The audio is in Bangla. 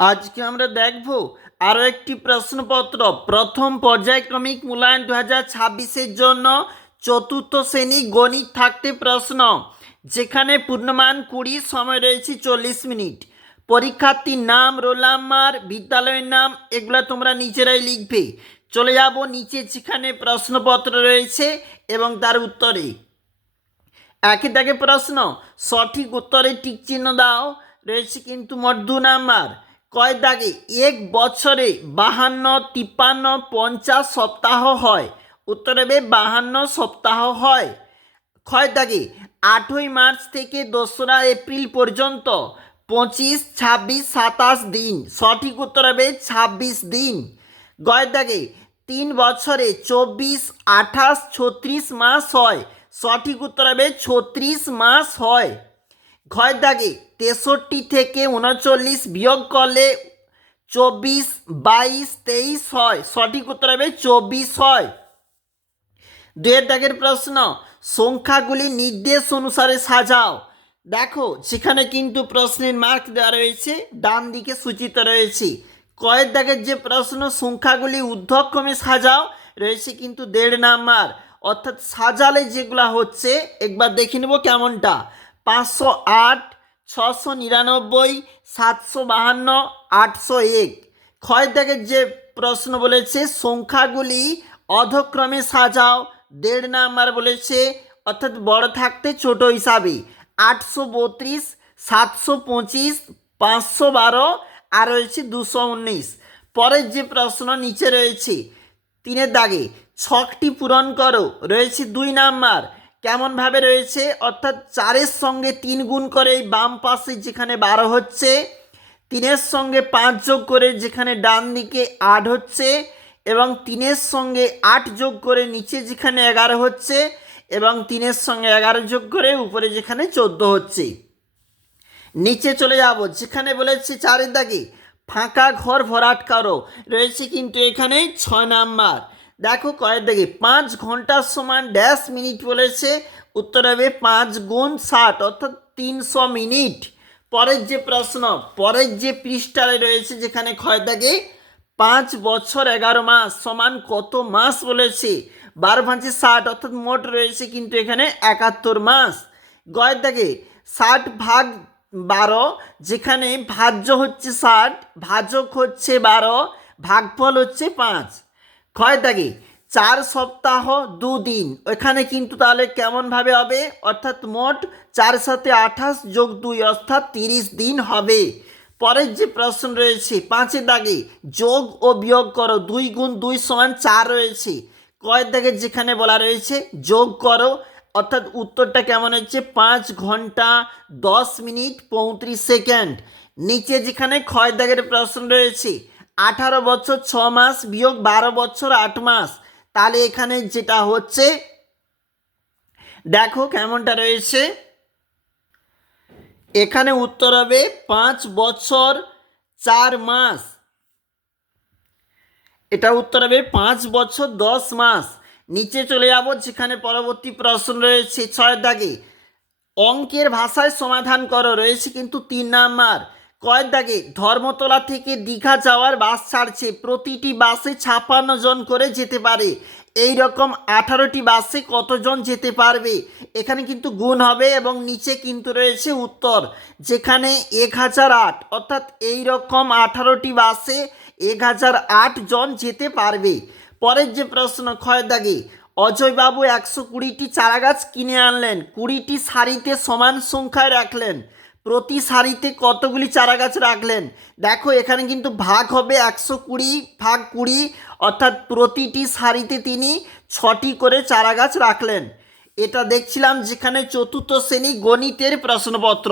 আজকে আমরা দেখব আরও একটি প্রশ্নপত্র প্রথম পর্যায়ক্রমিক মূল্যায়ন 2026-এর জন্য চতুর্থ শ্রেণী গণিত থাকতে প্রশ্ন, যেখানে পূর্ণমান 20, সময় রয়েছে 40 মিনিট। পরীক্ষার্থীর নাম, রোল নাম্বার, বিদ্যালয়ের নাম এগুলো তোমরা নিজেরাই লিখবে। চলে যাব নিচে যেখানে প্রশ্নপত্র রয়েছে এবং তার উত্তরে। একে দাগে প্রশ্ন, সঠিক উত্তরে টিক চিহ্ন দাও। রয়েছে কিন্তু মোট 2 নাম্বার। কয় দাগে এক বছরে 52, 53, 50 সপ্তাহ হয়? উত্তর হবে 52 সপ্তাহ হয়। ক্ষয় দাগে 8ই মার্চ থেকে 2রা এপ্রিল পর্যন্ত 25, 26, 27 দিন। সঠিক উত্তর হবে 26 দিন। গয় দাগে 3 বছরে 24, 28, 36 মাস হয়? সঠিক উত্তর হবে 36 মাস হয়। ঘয় দাগে 63 থেকে 39 বিয়োগ করলে 24, 22, 23 হয়? সঠিক উত্তর হবে 24 হয়। 2 দাগের প্রশ্ন, সংখ্যাগুলি নির্দেশ অনুসারে সাজাও। দেখো সেখানে কিন্তু প্রশ্নের মার্ক দেওয়া রয়েছে, ডান দিকে সূচিত রয়েছে। কয়ের দাগের যে প্রশ্ন, সংখ্যাগুলি ঊর্ধ্বক্রমে সাজাও, রয়েছে কিন্তু 1.5 নাম্বার। অর্থাৎ সাজালে যেগুলো হচ্ছে একবার দেখে নেব কেমনটা। 508, 699, 752, 801। ক্ষয় দাগের যে প্রশ্ন বলেছে, সংখ্যাগুলি অধক্রমে সাজাও, 1.5 নাম্বার বলেছে, অর্থাৎ বড় থাকতে ছোট হিসাবে। 832, 725, 512 আর রয়েছে 219। পরের যে প্রশ্ন নিচে রয়েছে 3 দাগে, ছকটি পূরণ করো, রয়েছে 2 নাম্বার। কেমনভাবে রয়েছে, অর্থাৎ 4-এর সঙ্গে 3 গুণ করে এই বাম পাশে যেখানে 12 হচ্ছে, 3-এর সঙ্গে 5 যোগ করে যেখানে ডান দিকে 8 হচ্ছে, এবং 3-এর সঙ্গে 8 যোগ করে নিচে যেখানে 11 হচ্ছে, এবং 3-এর সঙ্গে 11 যোগ করে উপরে যেখানে 14 হচ্ছে। নিচে চলে যাব, যেখানে বলেছে 4-এর দাগে ফাঁকা ঘর ভরাট করো, রয়েছে কিন্তু এখানে 6 নাম্বার। দেখো কয়ের দাগে 5 ঘন্টার সমান ড্যাশ মিনিট বলেছে, উত্তর হবে 5 গুণ 60, অর্থাৎ 300 মিনিট। পরের যে প্রশ্ন, পরের যে পৃষ্ঠায় রয়েছে যেখানে ক্ষয় দাগে 5 বছর 11 মাস সমান কত মাস বলেছে? 12 5 60, অর্থাৎ মোট রয়েছে কিন্তু এখানে 71 মাস। গয়ের দাগে 60 ভাগ 12, যেখানে ভাজ্য হচ্ছে 60, ভাজক হচ্ছে 12, ভাগফল হচ্ছে 5। ক্ষয় দাগে 4 সপ্তাহ 2 দিন, ওইখানে কিন্তু তাহলে কেমনভাবে হবে, অর্থাৎ মোট 4 সাথে 28 যোগ 2, অর্থাৎ 30 দিন হবে। পরের যে প্রশ্ন রয়েছে 5-এর দাগে যোগ ও বিয়োগ করো, 2 গুণ 2 সমান 4 রয়েছে। কয়ের দাগে যেখানে বলা রয়েছে যোগ করো, অর্থাৎ উত্তরটা কেমন হচ্ছে 5 ঘন্টা 10 মিনিট 35 সেকেন্ড। নিচে যেখানে ক্ষয় দাগের প্রশ্ন রয়েছে 18 বছর 6 মাস বিয়োগ 12 বছর 8 মাস, তাহলে এখানে যেটা হচ্ছে দেখো কেমনটা রয়েছে, এখানে উত্তর হবে 5 বছর 4 মাস, এটা উত্তর হবে 5 বছর 10 মাস। নিচে চলে যাব, যেখানে পরবর্তী প্রশ্ন রয়েছে 6 দাগে অঙ্কের ভাষায় সমাধান করো, রয়েছে কিন্তু 3 নাম্বার। কয় দাগে ধর্মতলা থেকে দীঘা যাওয়ার বাস ছাড়ছে, প্রতিটি বাসে 56 জন করে যেতে পারে, এই রকম 18টি বাসে কতজন যেতে পারবে? এখানে কিন্তু গুণ হবে এবং নিচে কিন্তু রয়েছে উত্তর, যেখানে 1008, অর্থাৎ এই রকম 18টি বাসে 1008 জন যেতে পারবে। পরের যে প্রশ্ন ক্ষয় দাগে অজয়বাবু 120টি চারা গাছ কিনে আনলেন, 20টি সারিতে সমান সংখ্যায় রাখলেন, প্রতি সারিতে কতগুলি চারা গাছ রাখলেন? দেখো এখানে কিন্তু ভাগ হবে 120 ভাগ 20, অর্থাৎ প্রতিটি সারিতে তিনি 6টি করে চারা গাছ রাখলেন। এটা দেখছিলাম যেখানে চতুর্থ শ্রেণী গণিতের প্রশ্নপত্র।